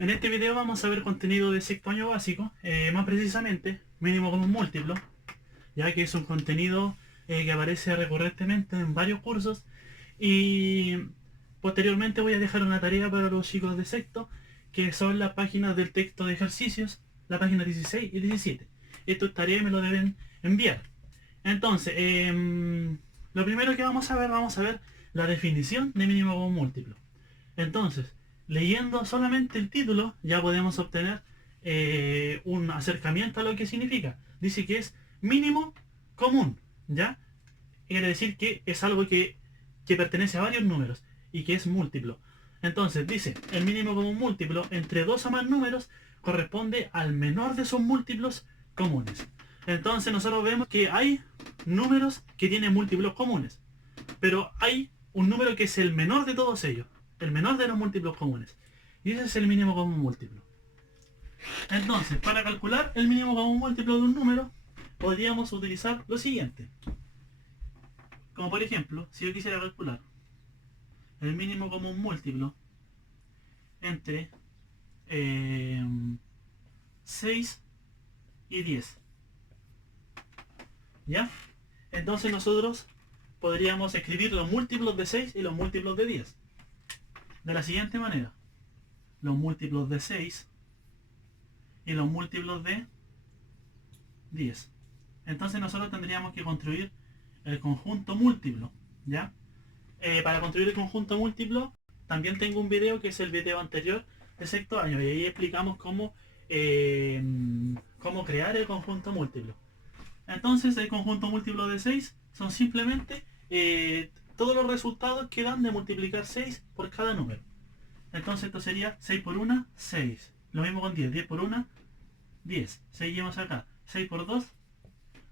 En este video vamos a ver contenido de sexto año básico, más precisamente, mínimo común múltiplo, ya que es un contenido que aparece recurrentemente en varios cursos y posteriormente voy a dejar una tarea para los chicos de sexto, que son las páginas del texto de ejercicios, la página 16 y 17. Estas tareas me lo deben enviar. Entonces, lo primero que vamos a ver la definición de mínimo común múltiplo. Entonces, leyendo solamente el título ya podemos obtener un acercamiento a lo que significa. Dice que es mínimo común, ¿ya? Quiere decir que es algo que pertenece a varios números y que es múltiplo. Entonces dice, el mínimo común múltiplo entre dos o más números corresponde al menor de sus múltiplos comunes. Entonces nosotros vemos que hay números que tienen múltiplos comunes, pero hay un número que es el menor de todos ellos, el menor de los múltiplos comunes. Y ese es el mínimo común múltiplo. Entonces, para calcular el mínimo común múltiplo de un número, podríamos utilizar lo siguiente. Como por ejemplo, si yo quisiera calcular el mínimo común múltiplo entre 6 y 10. ¿Ya? Entonces nosotros podríamos escribir los múltiplos de 6 y los múltiplos de 10. De la siguiente manera. Los múltiplos de 6 y los múltiplos de 10. Entonces nosotros tendríamos que construir el conjunto múltiplo, ¿ya? Para construir el conjunto múltiplo también tengo un video que es el video anterior de sexto año y ahí explicamos cómo crear el conjunto múltiplo. Entonces el conjunto múltiplo de 6 son simplemente todos los resultados que dan de multiplicar 6 por cada número. Entonces esto sería 6 por 1, 6. Lo mismo con 10. 10 por 1, 10. Seguimos acá. 6 por 2,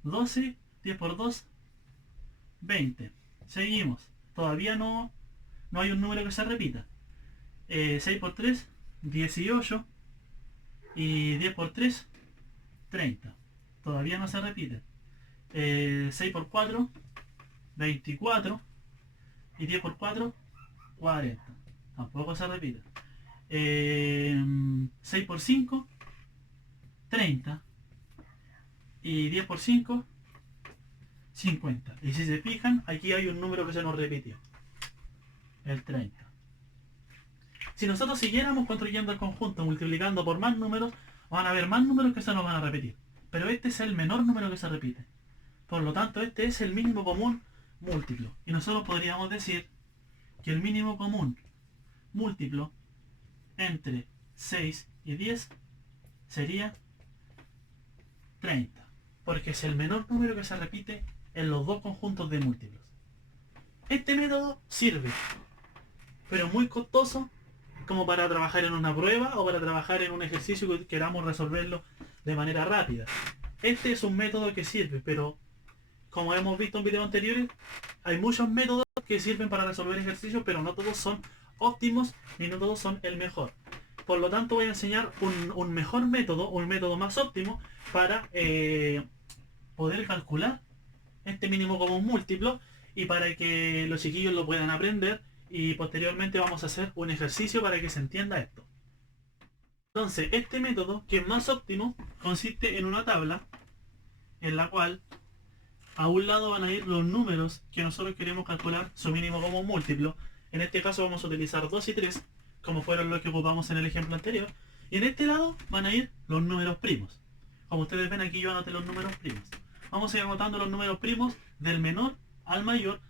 12. 10 por 2, 20. Seguimos. Todavía no hay un número que se repita. 6 por 3, 18. Y 10 por 3, 30. Todavía no se repite. 6 por 4, 24. Y 10 por 4, 40. Tampoco se repite. 6 por 5, 30. Y 10 por 5, 50. Y si se fijan, aquí hay un número que se nos repitió. El 30. Si nosotros siguiéramos construyendo el conjunto multiplicando por más números, van a haber más números que se nos van a repetir. Pero este es el menor número que se repite. Por lo tanto, este es el mínimo común múltiplo. Y nosotros podríamos decir que el mínimo común múltiplo entre 6 y 10 sería 30. Porque es el menor número que se repite en los dos conjuntos de múltiplos. Este método sirve, pero muy costoso como para trabajar en una prueba o para trabajar en un ejercicio que queramos resolverlo de manera rápida. Este es un método que sirve, pero como hemos visto en videos anteriores, hay muchos métodos que sirven para resolver ejercicios, pero no todos son óptimos ni no todos son el mejor. Por lo tanto voy a enseñar un mejor método, un método más óptimo para poder calcular este mínimo común múltiplo y para que los chiquillos lo puedan aprender, y posteriormente vamos a hacer un ejercicio para que se entienda esto. Entonces, este método, que es más óptimo, consiste en una tabla en la cual a un lado van a ir los números que nosotros queremos calcular su mínimo común múltiplo. En este caso vamos a utilizar 2 y 3, como fueron los que ocupamos en el ejemplo anterior. Y en este lado van a ir los números primos. Como ustedes ven, aquí yo anoté los números primos. Vamos a ir anotando los números primos del menor al mayor,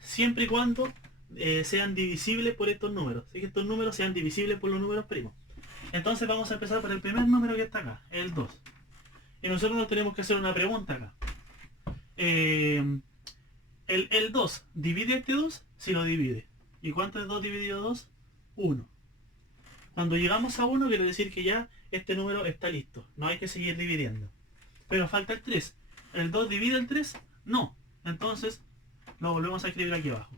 siempre y cuando sean divisibles por estos números. Así que estos números sean divisibles por los números primos. Entonces vamos a empezar por el primer número que está acá, el 2. Y nosotros nos tenemos que hacer una pregunta acá. El 2 divide este 2, si lo divide. ¿Y cuánto es 2 dividido 2? 1. Cuando llegamos a 1 quiere decir que ya este número está listo. No hay que seguir dividiendo. Pero falta el 3. ¿El 2 divide el 3? No. Entonces lo volvemos a escribir aquí abajo.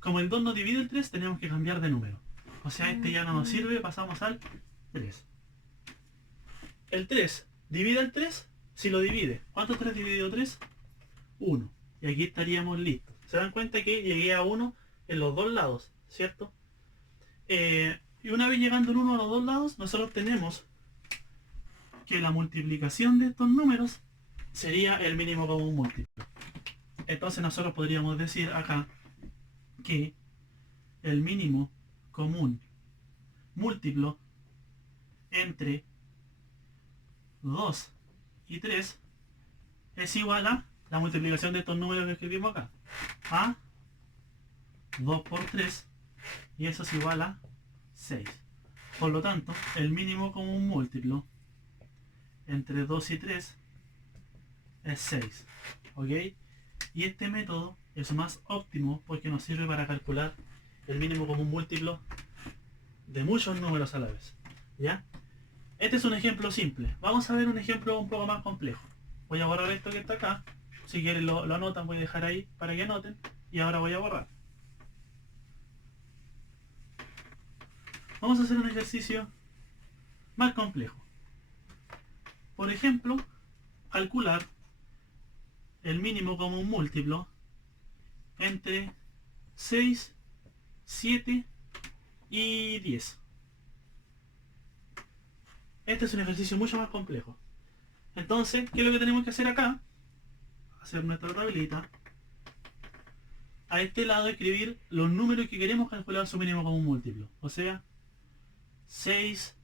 Como el 2 no divide el 3, tenemos que cambiar de número. O sea, este ya no nos sirve, pasamos al 3. El 3 divide el 3, si lo divide. ¿Cuánto es 3 dividido 3? 1. Y aquí estaríamos listos. Se dan cuenta que llegué a 1 en los dos lados, ¿cierto? Y una vez llegando el 1 a los dos lados, nosotros tenemos que la multiplicación de estos números sería el mínimo común múltiplo. Entonces nosotros podríamos decir acá que el mínimo común múltiplo entre 2 y 3 es igual a la multiplicación de estos números que escribimos acá. A 2 por 3, y eso es igual a 6. Por lo tanto, el mínimo común múltiplo entre 2 y 3 es 6. ¿Ok? Y este método es más óptimo porque nos sirve para calcular el mínimo común múltiplo de muchos números a la vez. ¿Ya? Este es un ejemplo simple. Vamos a ver un ejemplo un poco más complejo. Voy a borrar esto que está acá. Si quieren lo anotan, voy a dejar ahí para que anoten. Y ahora voy a borrar. Vamos a hacer un ejercicio más complejo. Por ejemplo, calcular el mínimo común múltiplo entre 6, 7 y 10. Este es un ejercicio mucho más complejo. Entonces, ¿qué es lo que tenemos que hacer acá? Hacer nuestra tablita. A este lado escribir los números que queremos calcular su mínimo común múltiplo. O sea, 6,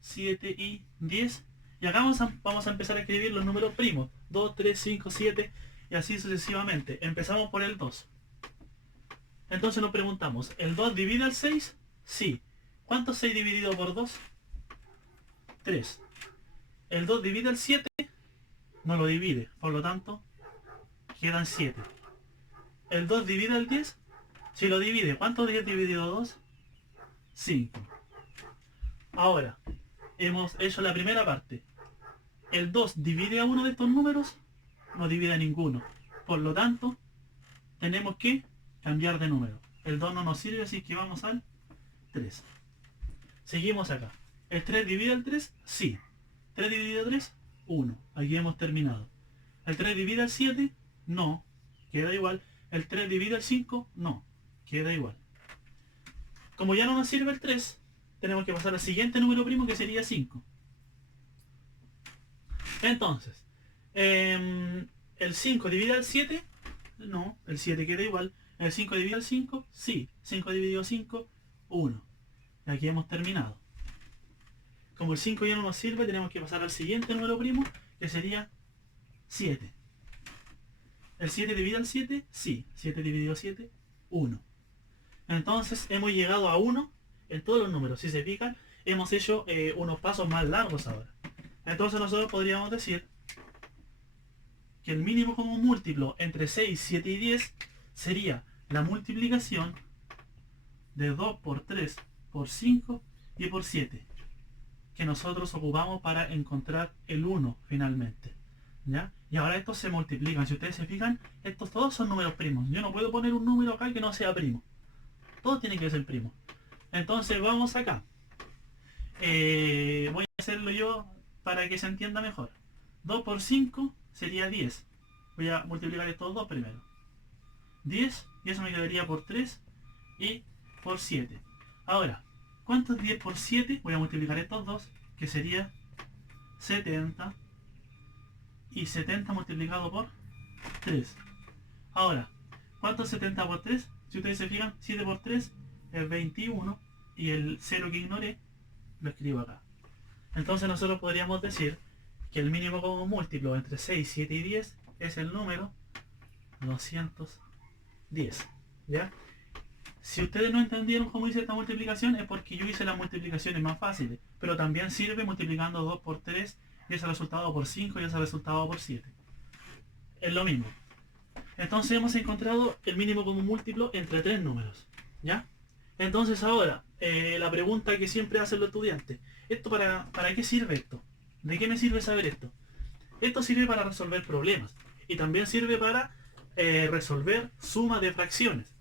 7 y 10. Y acá vamos a empezar a escribir los números primos. 2, 3, 5, 7 y así sucesivamente. Empezamos por el 2. Entonces nos preguntamos, ¿el 2 divide al 6? Sí. ¿Cuánto es 6 dividido por 2? 3. ¿El 2 divide al 7? No lo divide. Por lo tanto, quedan 7. ¿El 2 divide al 10? Si lo divide, ¿cuánto es 10 dividido 2? 5. Ahora, hemos hecho la primera parte. ¿El 2 divide a uno de estos números? No divide a ninguno. Por lo tanto, tenemos que cambiar de número. El 2 no nos sirve, así que vamos al 3. Seguimos acá. ¿El 3 divide al 3? Sí. 3 dividido 3, 1. Aquí hemos terminado. ¿El 3 divide al 7? No. Queda igual. ¿El 3 divide al 5? No. Queda igual. Como ya no nos sirve el 3, tenemos que pasar al siguiente número primo, que sería 5. Entonces, ¿el 5 divide al 7? No, el 7 queda igual. ¿El 5 divide al 5? Sí. 5 dividido 5, 1. Y aquí hemos terminado. Como el 5 ya no nos sirve, tenemos que pasar al siguiente número primo, que sería 7. ¿El 7 divide al 7? Sí. 7 dividido 7, 1. Entonces hemos llegado a 1 en todos los números. Si se fijan, hemos hecho unos pasos más largos ahora. Entonces nosotros podríamos decir que el mínimo común múltiplo entre 6, 7 y 10 sería la multiplicación de 2 por 3 por 5 y por 7, que nosotros ocupamos para encontrar el 1 finalmente. ¿Ya? Y ahora estos se multiplican. Si ustedes se fijan, estos todos son números primos. Yo no puedo poner un número acá que no sea primo. Todos tienen que ser primos. Entonces vamos acá. Voy a hacerlo yo para que se entienda mejor. 2 por 5 sería 10. Voy a multiplicar estos dos primero. 10, y eso me quedaría por 3 y por 7. Ahora, ¿cuánto es 10 por 7? Voy a multiplicar estos dos, que sería 70. Y 70 multiplicado por 3. Ahora, ¿cuánto es 70 por 3? Si ustedes se fijan, 7 por 3 es 21. Y el 0 que ignoré, lo escribo acá. Entonces nosotros podríamos decir que el mínimo común múltiplo entre 6, 7 y 10 es el número 210. ¿Ya? Si ustedes no entendieron cómo hice esta multiplicación, es porque yo hice las multiplicaciones más fáciles. Pero también sirve multiplicando 2 por 3, y ese resultado por 5, y ese resultado por 7. Es lo mismo. Entonces hemos encontrado el mínimo común múltiplo entre tres números. ¿Ya? Entonces ahora, la pregunta que siempre hacen los estudiantes. ¿Esto para qué sirve esto? ¿De qué me sirve saber esto? Esto sirve para resolver problemas. Y también sirve para resolver suma de fracciones.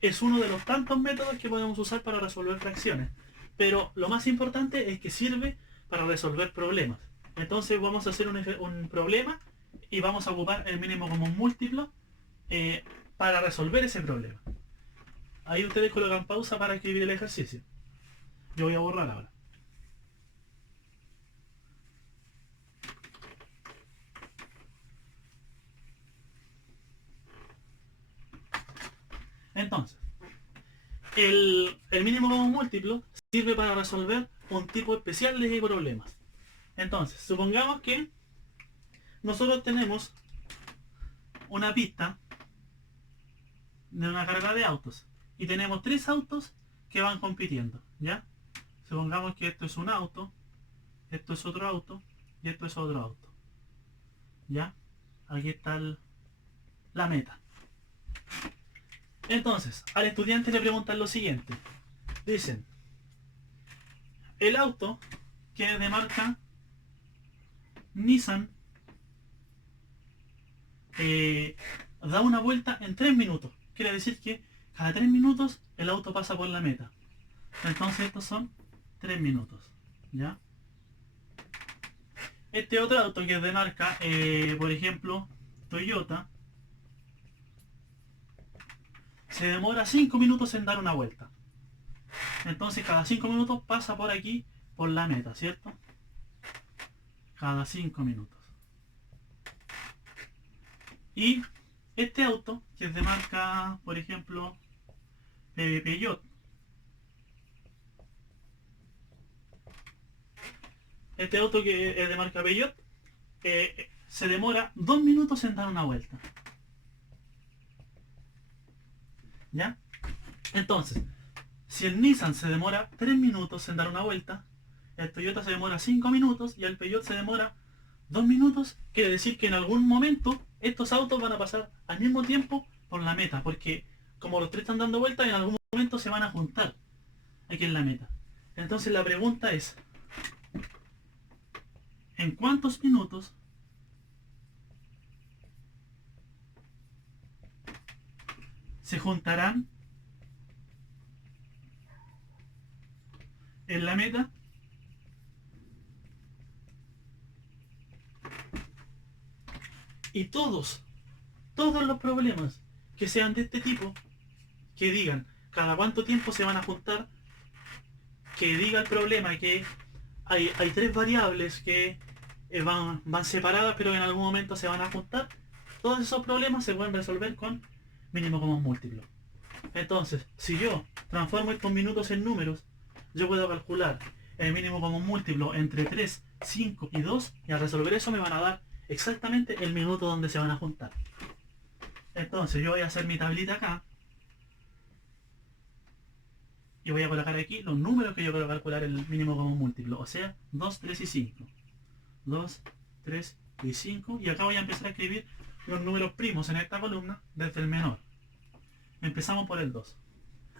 Es uno de los tantos métodos que podemos usar para resolver fracciones. Pero lo más importante es que sirve para resolver problemas. Entonces vamos a hacer un problema y vamos a ocupar el mínimo común múltiplo para resolver ese problema. Ahí ustedes colocan pausa para escribir el ejercicio. Yo voy a borrar ahora. Entonces, el mínimo común múltiplo sirve para resolver un tipo especial de problemas. Entonces, supongamos que nosotros tenemos una pista de una carga de autos y tenemos tres autos que van compitiendo, ¿ya? Supongamos que esto es un auto, esto es otro auto y esto es otro auto, ¿ya? Aquí está la meta. Entonces, al estudiante le preguntan lo siguiente. Dicen, el auto que es de marca Nissan da una vuelta en 3 minutos. Quiere decir que cada 3 minutos el auto pasa por la meta. Entonces estos son 3 minutos. ¿Ya? Este otro auto que es de marca, por ejemplo, Toyota, se demora 5 minutos en dar una vuelta. Entonces cada 5 minutos pasa por aquí, por la meta, ¿cierto? Cada 5 minutos. Y este auto, que es de marca, por ejemplo, Peugeot, este auto que es de marca Peugeot, se demora 2 minutos en dar una vuelta. ¿Ya? Entonces, si el Nissan se demora 3 minutos en dar una vuelta, el Toyota se demora 5 minutos y el Peugeot se demora 2 minutos, quiere decir que en algún momento estos autos van a pasar al mismo tiempo por la meta, porque como los tres están dando vueltas, en algún momento se van a juntar aquí en la meta. Entonces la pregunta es, ¿en cuántos minutos se juntarán en la meta? Y todos los problemas que sean de este tipo, que digan cada cuánto tiempo se van a juntar, que diga el problema que hay tres variables que van separadas pero en algún momento se van a juntar, todos esos problemas se pueden resolver con mínimo común múltiplo. Entonces, si yo transformo estos minutos en números, yo puedo calcular el mínimo común múltiplo entre 3, 5 y 2 y al resolver eso me van a dar exactamente el minuto donde se van a juntar. Entonces yo voy a hacer mi tablita acá y voy a colocar aquí los números que yo quiero calcular el mínimo común múltiplo, o sea, 2, 3 y 5. 2, 3 y 5. Y acá voy a empezar a escribir los números primos en esta columna desde el menor. Empezamos por el 2.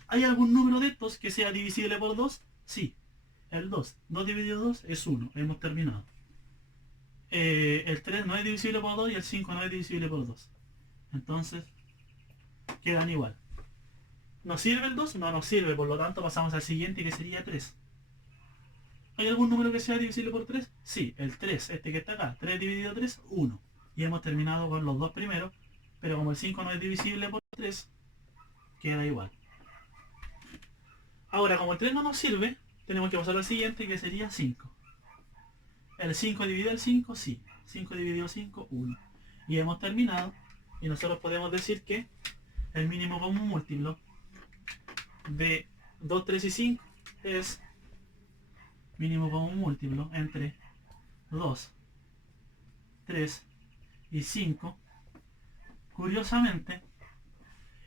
¿Hay algún número de estos que sea divisible por 2? Sí. El 2. 2 dividido 2 es 1. Hemos terminado. El 3 no es divisible por 2 y el 5 no es divisible por 2. Entonces, quedan igual. ¿Nos sirve el 2? No nos sirve, por lo tanto pasamos al siguiente que sería 3. ¿Hay algún número que sea divisible por 3? Sí, el 3, este que está acá. 3 dividido 3, 1. Y hemos terminado con los dos primeros, pero como el 5 no es divisible por 3, queda igual. Ahora, como el 3 no nos sirve, tenemos que pasar al siguiente que sería 5. ¿El 5 dividido el 5? Sí. 5 dividido 5, 1. Y hemos terminado. Y nosotros podemos decir que el mínimo común múltiplo de 2, 3 y 5 es mínimo común múltiplo entre 2, 3 y 5. Curiosamente,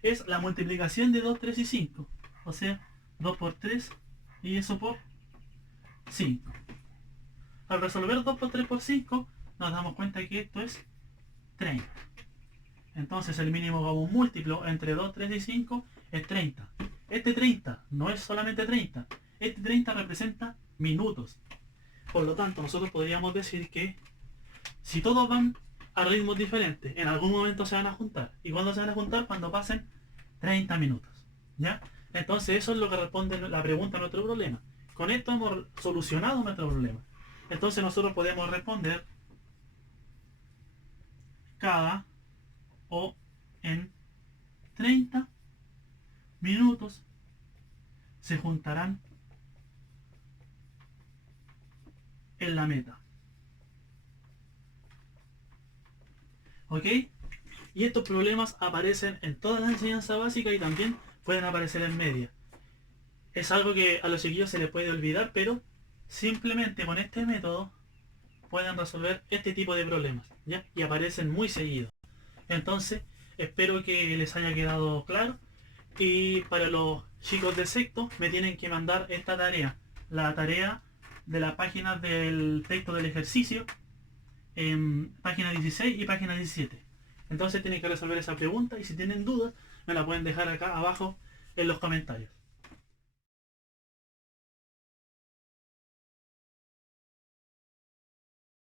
es la multiplicación de 2, 3 y 5. O sea, 2 por 3 y eso por 5. Al resolver 2 por 3 por 5, nos damos cuenta que esto es 30. Entonces el mínimo común múltiplo entre 2, 3 y 5 es 30. Este 30 no es solamente 30. Este 30 representa minutos. Por lo tanto, nosotros podríamos decir que si todos van a ritmos diferentes, en algún momento se van a juntar. ¿Y cuándo se van a juntar? Cuando pasen 30 minutos. ¿Ya? Entonces eso es lo que responde la pregunta a nuestro problema. Con esto hemos solucionado nuestro problema. Entonces nosotros podemos responder cada o en 30 minutos se juntarán en la meta. ¿Ok? Y estos problemas aparecen en toda la enseñanza básica y también pueden aparecer en media. Es algo que a los chiquillos se les puede olvidar, pero simplemente con este método pueden resolver este tipo de problemas, ¿ya? Y aparecen muy seguidos. Entonces, espero que les haya quedado claro. Y para los chicos de sexto, me tienen que mandar esta tarea. La tarea de las páginas del texto del ejercicio, en página 16 y página 17. Entonces tienen que resolver esa pregunta y si tienen dudas, me la pueden dejar acá abajo en los comentarios.